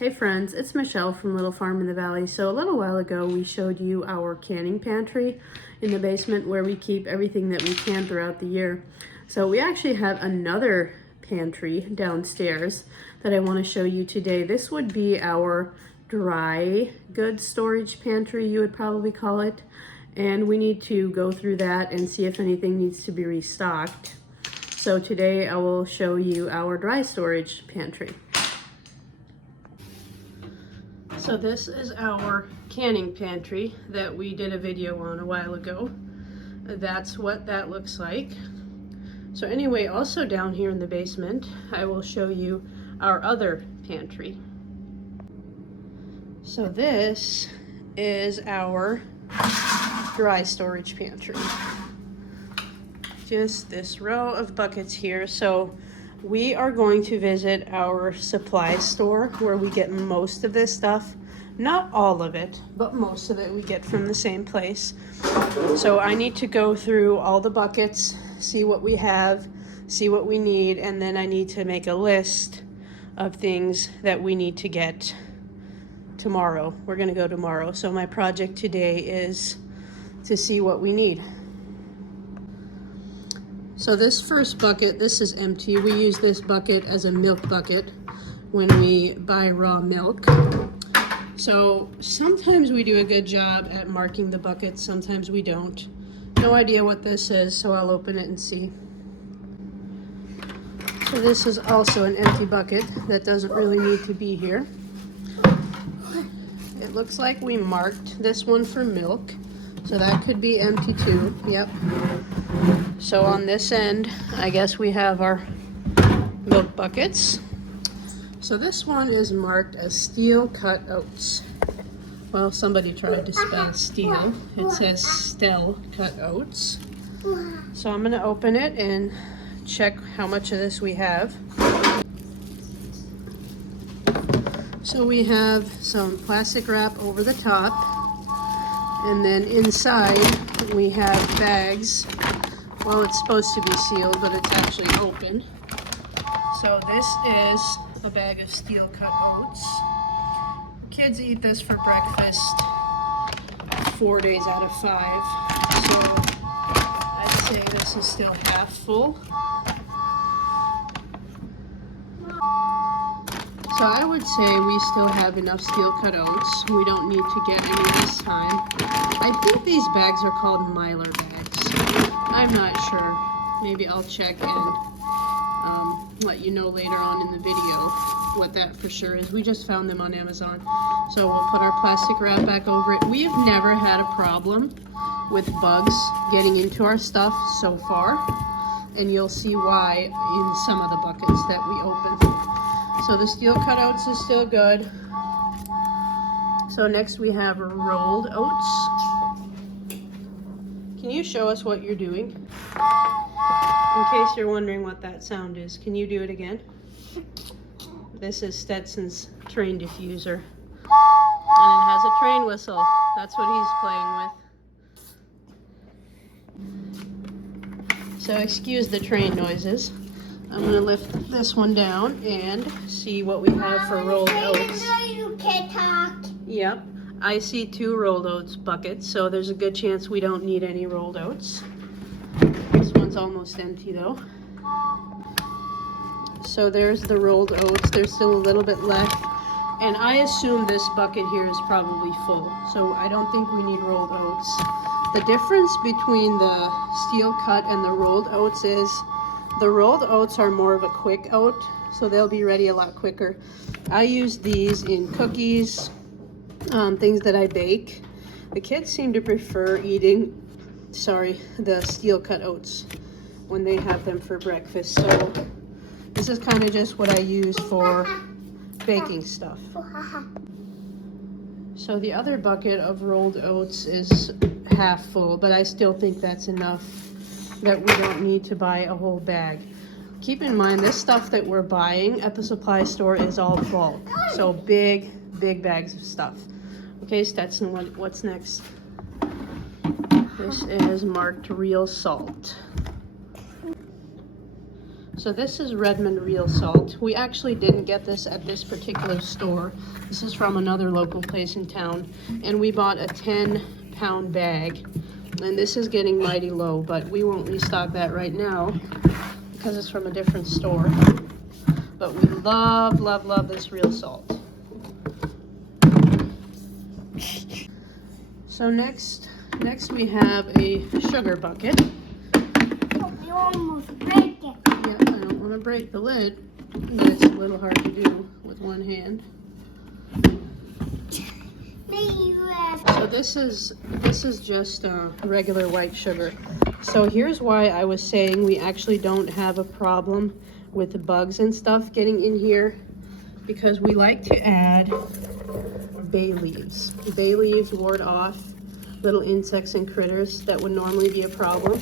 Hey friends, it's Michelle from Little Farm in the Valley. So a little while ago we showed you our canning pantry in the basement where we keep everything that we can throughout the year. So we actually have another pantry downstairs that I want to show you today. This would be our dry goods storage pantry, you would probably call it. And we need to go through that and see if anything needs to be restocked. So today I will show you our dry storage pantry. So this is our canning pantry that we did a video on a while ago. That's what that looks like. So anyway, also down here in the basement, I will show you our other pantry. So this is our dry storage pantry. Just this row of buckets here. So we are going to visit our supply store where we get most of this stuff. Not all of it, but most of it we get from the same place. So I need to go through all the buckets, see what we have, see what we need, and then I need to make a list of things that we need to get tomorrow. We're gonna go tomorrow. So my project today is to see what we need. So this first bucket, this is empty. We use this bucket as a milk bucket when we buy raw milk. So sometimes we do a good job at marking the buckets, sometimes we don't. No idea what this is, so I'll open it and see. So this is also an empty bucket that doesn't really need to be here. It looks like we marked this one for milk, so that could be empty too. Yep. So on this end, I guess we have our milk buckets. So this one is marked as steel cut oats. Well, somebody tried to spell steel. It says stell cut oats. So I'm gonna open it and check how much of this we have. So we have some plastic wrap over the top, and then inside we have bags. Well, it's supposed to be sealed, but it's actually open. So this is a bag of steel cut oats. Kids eat this for breakfast 4 days out of 5. So I'd say this is still half full. So I would say we still have enough steel cut oats. We don't need to get any this time. I think these bags are called Mylar bags. I'm not sure. Maybe I'll check and let you know later on in the video what that for sure is. We just found them on Amazon. So we'll put our plastic wrap back over it. We've never had a problem with bugs getting into our stuff so far. And you'll see why in some of the buckets that we open. So the steel cutouts is still good. So next we have rolled oats. Can you show us what you're doing? In case you're wondering what that sound is, can you do it again? This is Stetson's train diffuser. And it has a train whistle. That's what he's playing with. So excuse the train noises. I'm gonna lift this one down and see what we have for rolled oats. You can talk. Yep, I see 2 rolled oats buckets, so there's a good chance we don't need any rolled oats. This one's almost empty though. So there's the rolled oats. There's still a little bit left. And I assume this bucket here is probably full. So I don't think we need rolled oats. The difference between the steel cut and the rolled oats is the rolled oats are more of a quick oat, so they'll be ready a lot quicker. I use these in cookies, things that I bake. The kids seem to prefer eating, the steel cut oats when they have them for breakfast. So this is kind of just what I use for baking stuff. So the other bucket of rolled oats is half full, but I still think that's enough that we don't need to buy a whole bag. Keep in mind, this stuff that we're buying at the supply store is all bulk. So big bags of stuff. Okay, Stetson, what's next? This is marked real salt. So this is Redmond real salt. We actually didn't get this at this particular store. This is from another local place in town. And we bought a 10-pound bag. And this is getting mighty low, but we won't restock that right now because it's from a different store. But we love, love, love this real salt. So next we have a sugar bucket. You almost break it. Yeah, I don't want to break the lid, but it's a little hard to do with one hand. So this is just regular white sugar. So here's why I was saying we actually don't have a problem with the bugs and stuff getting in here, because we like to add bay leaves. Bay leaves ward off little insects and critters that would normally be a problem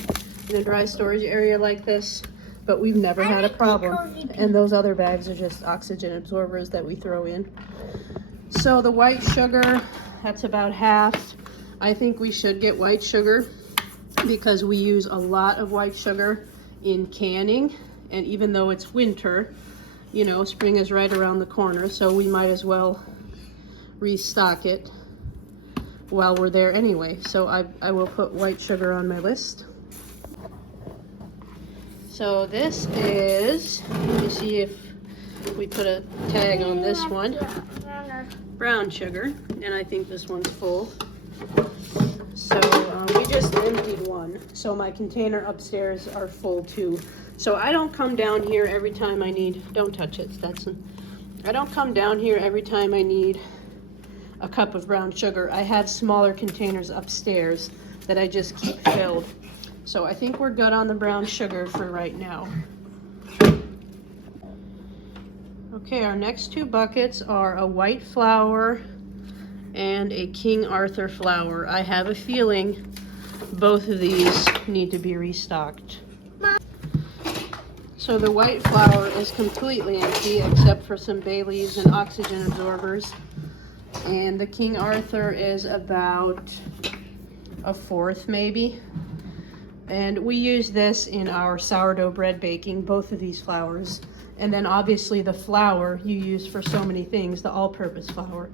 in a dry storage area like this, but we've never had a problem. And those other bags are just oxygen absorbers that we throw in. So the white sugar, that's about half. I think we should get white sugar because we use a lot of white sugar in canning, and even though it's winter, you know, spring is right around the corner, so we might as well restock it while we're there anyway. So I will put white sugar on my list. So this is, let me see if we put a tag on this one. Brown sugar, and I think this one's full. So we just emptied one, so my container upstairs are full too. So I don't come down here every time I need, don't touch it, Stetson. I don't come down here every time I need a cup of brown sugar. I have smaller containers upstairs that I just keep filled. So I think we're good on the brown sugar for right now. Okay, our next two buckets are a white flour and a King Arthur flour. I have a feeling both of these need to be restocked. So the white flour is completely empty except for some bay leaves and oxygen absorbers. And the King Arthur is about a fourth maybe. And we use this in our sourdough bread baking, both of these flours. And then obviously the flour you use for so many things, the all-purpose flour.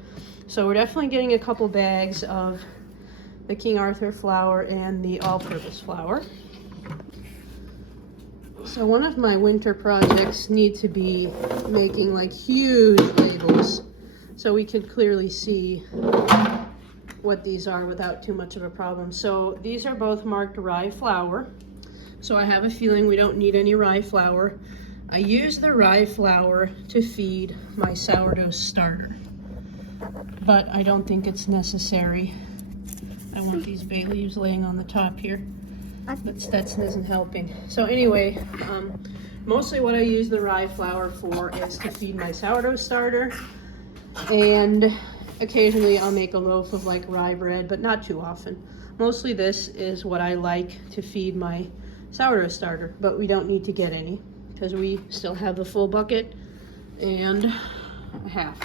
So we're definitely getting a couple bags of the King Arthur flour and the all-purpose flour. So one of my winter projects need to be making like huge labels so we can clearly see what these are without too much of a problem. So these are both marked rye flour. So I have a feeling we don't need any rye flour. I use the rye flour to feed my sourdough starter, but I don't think it's necessary. I want these bay leaves laying on the top here, but Stetson isn't helping. So anyway, mostly what I use the rye flour for is to feed my sourdough starter, and occasionally I'll make a loaf of like rye bread, but not too often. Mostly this is what I like to feed my sourdough starter, but we don't need to get any because we still have the full bucket and a half.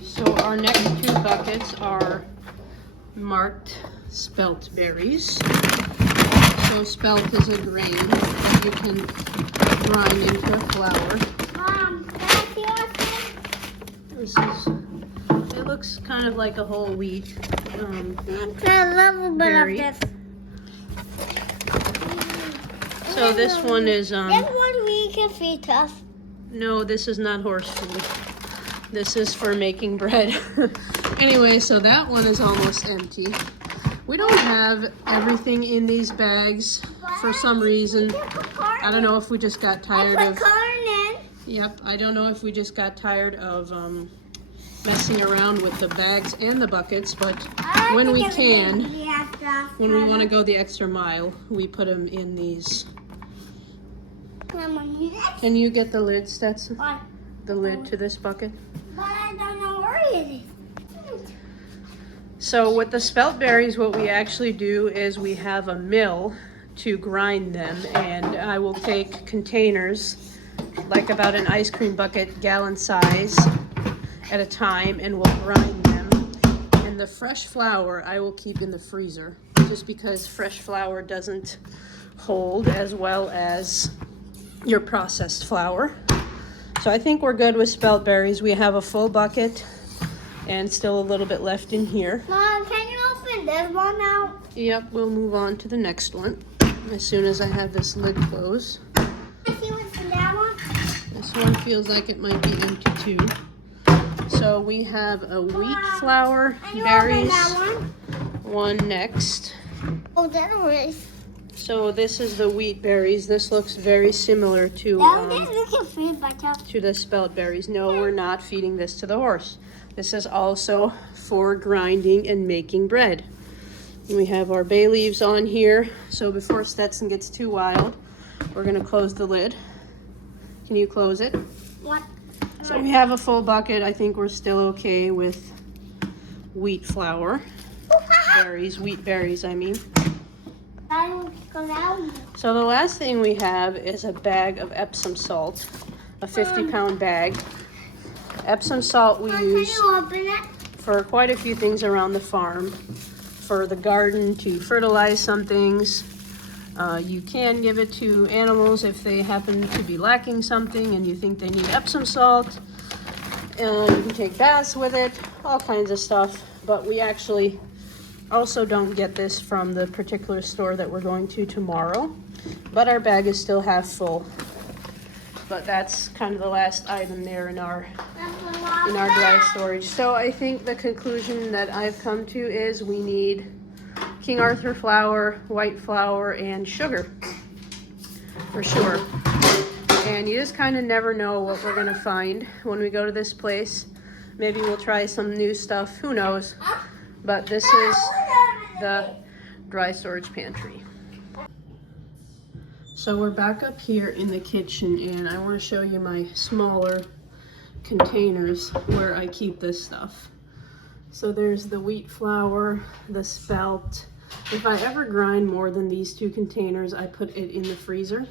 So our next two buckets are marked spelt berries. So spelt is a grain that you can grind into a flour. This is, it looks kind of like a whole wheat berry. So this one is This one we can feed us. No, this is not horse food. This is for making bread. Anyway, so that one is almost empty. We don't have everything in these bags for some reason. I don't know if we just got tired of. Yep, I don't know if we just got tired of messing around with the bags and the buckets, but when we can, when we want to go the extra mile, we put them in these. Can you get the lid, Stetson? What? The lid to this bucket? But I don't know where it is. So with the spelt berries, what we actually do is we have a mill to grind them, and I will take containers, like about an ice cream bucket gallon size at a time, and we'll grind them. And the fresh flour I will keep in the freezer, just because fresh flour doesn't hold, as well as your processed flour. So I think we're good with spelt berries. We have a full bucket and still a little bit left in here. Mom, can you open this one now? Yep, we'll move on to the next one as soon as I have this lid closed. I see what's in that one. This one feels like it might be empty too. So we have a wheat flour, Can you berries, open that one? one next. Oh, that is. So this is the wheat berries. This looks very similar to This can feed better. the spelt berries. No, we're not feeding this to the horse. This is also for grinding and making bread. And we have our bay leaves on here. So before Stetson gets too wild, we're gonna close the lid. Can you close it? What? So we have a full bucket. I think we're still okay with wheat flour. Berries, wheat berries, I mean. So the last thing we have is a bag of Epsom salt, a 50-pound bag. Epsom salt we use Can you open it? for quite a few things around the farm. For the garden, to fertilize some things. You can give it to animals if they happen to be lacking something and you think they need Epsom salt. You can take baths with it, all kinds of stuff. But we actually also don't get this from the particular store that we're going to tomorrow. But our bag is still half full. But that's kind of the last item there in our dry storage. So I think the conclusion that I've come to is we need King Arthur flour, white flour, and sugar, for sure. And you just kind of never know what we're gonna find when we go to this place. Maybe we'll try some new stuff, who knows. But this is the dry storage pantry. So we're back up here in the kitchen, and I want to show you my smaller containers where I keep this stuff. So there's the wheat flour, the spelt. If I ever grind more than these two containers, I put it in the freezer.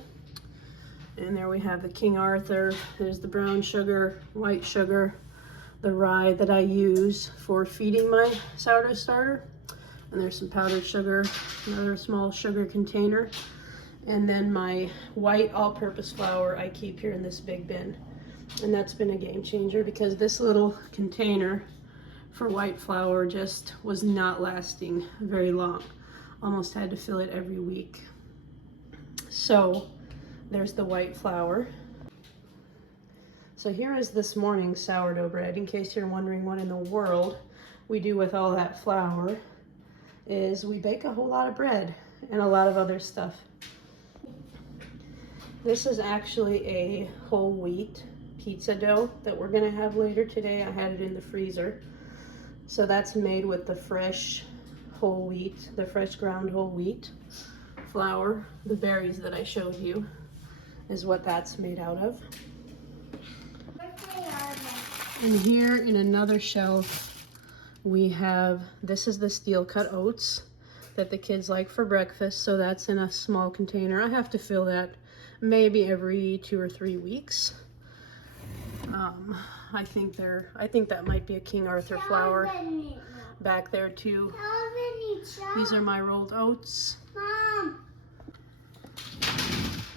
And there we have the King Arthur. There's the brown sugar, white sugar, the rye that I use for feeding my sourdough starter. And there's some powdered sugar, another small sugar container. And then my white all-purpose flour I keep here in this big bin. And that's been a game changer because this little container for white flour just was not lasting very long. Almost had to fill it every week. So there's the white flour. So here is this morning's sourdough bread. In case you're wondering what in the world we do with all that flour, is we bake a whole lot of bread and a lot of other stuff. This is actually a whole wheat pizza dough that we're gonna have later today. I had it in the freezer. So that's made with the fresh whole wheat, the fresh ground whole wheat flour. The berries that I showed you is what that's made out of. And here in another shelf, we have, this is the steel cut oats that the kids like for breakfast. So that's in a small container. I have to fill that maybe every 2 or 3 weeks. I think that might be a King Arthur flour back there too. These are my rolled oats. Mom.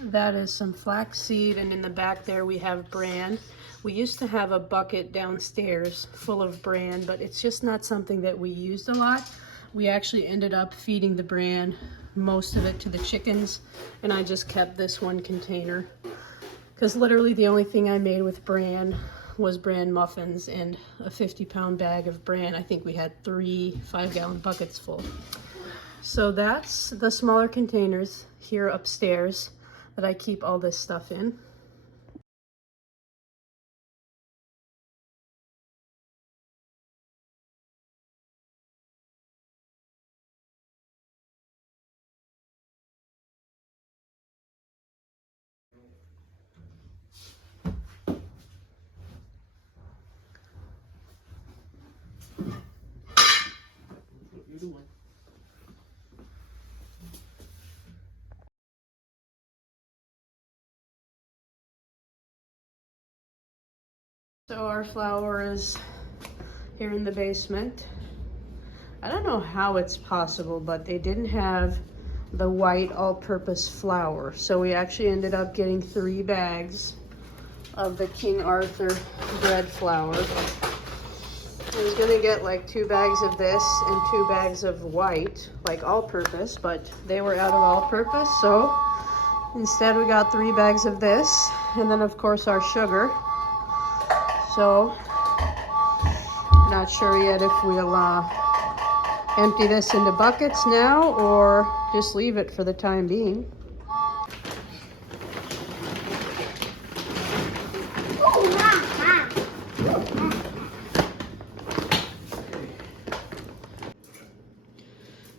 That is some flaxseed, and in the back there we have bran. We used to have a bucket downstairs full of bran, but it's just not something that we used a lot. We actually ended up feeding the bran, most of it to the chickens, and I just kept this one container because literally the only thing I made with bran was bran muffins and a 50-pound bag of bran. I think we had 3 5-gallon buckets full. So that's the smaller containers here upstairs that I keep all this stuff in. So our flour is here in the basement. I don't know how it's possible, but they didn't have the white all-purpose flour. So we actually ended up getting 3 bags of the King Arthur bread flour. I was gonna get like 2 bags of this and 2 bags of white, like all-purpose, but they were out of all-purpose, so instead we got 3 bags of this, and then of course our sugar. So, not sure yet if we'll empty this into buckets now or just leave it for the time being.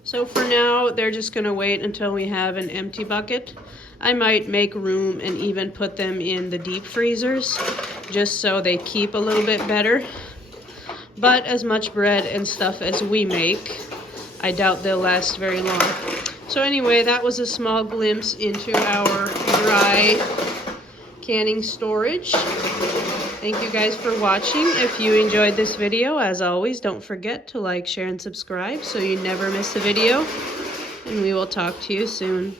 So for now, they're just gonna wait until we have an empty bucket. I might make room and even put them in the deep freezers, just so they keep a little bit better. But as much bread and stuff as we make, I doubt they'll last very long. So anyway, that was a small glimpse into our dry canning storage. Thank you guys for watching. If you enjoyed this video, as always, don't forget to like, share, and subscribe so you never miss a video. And we will talk to you soon.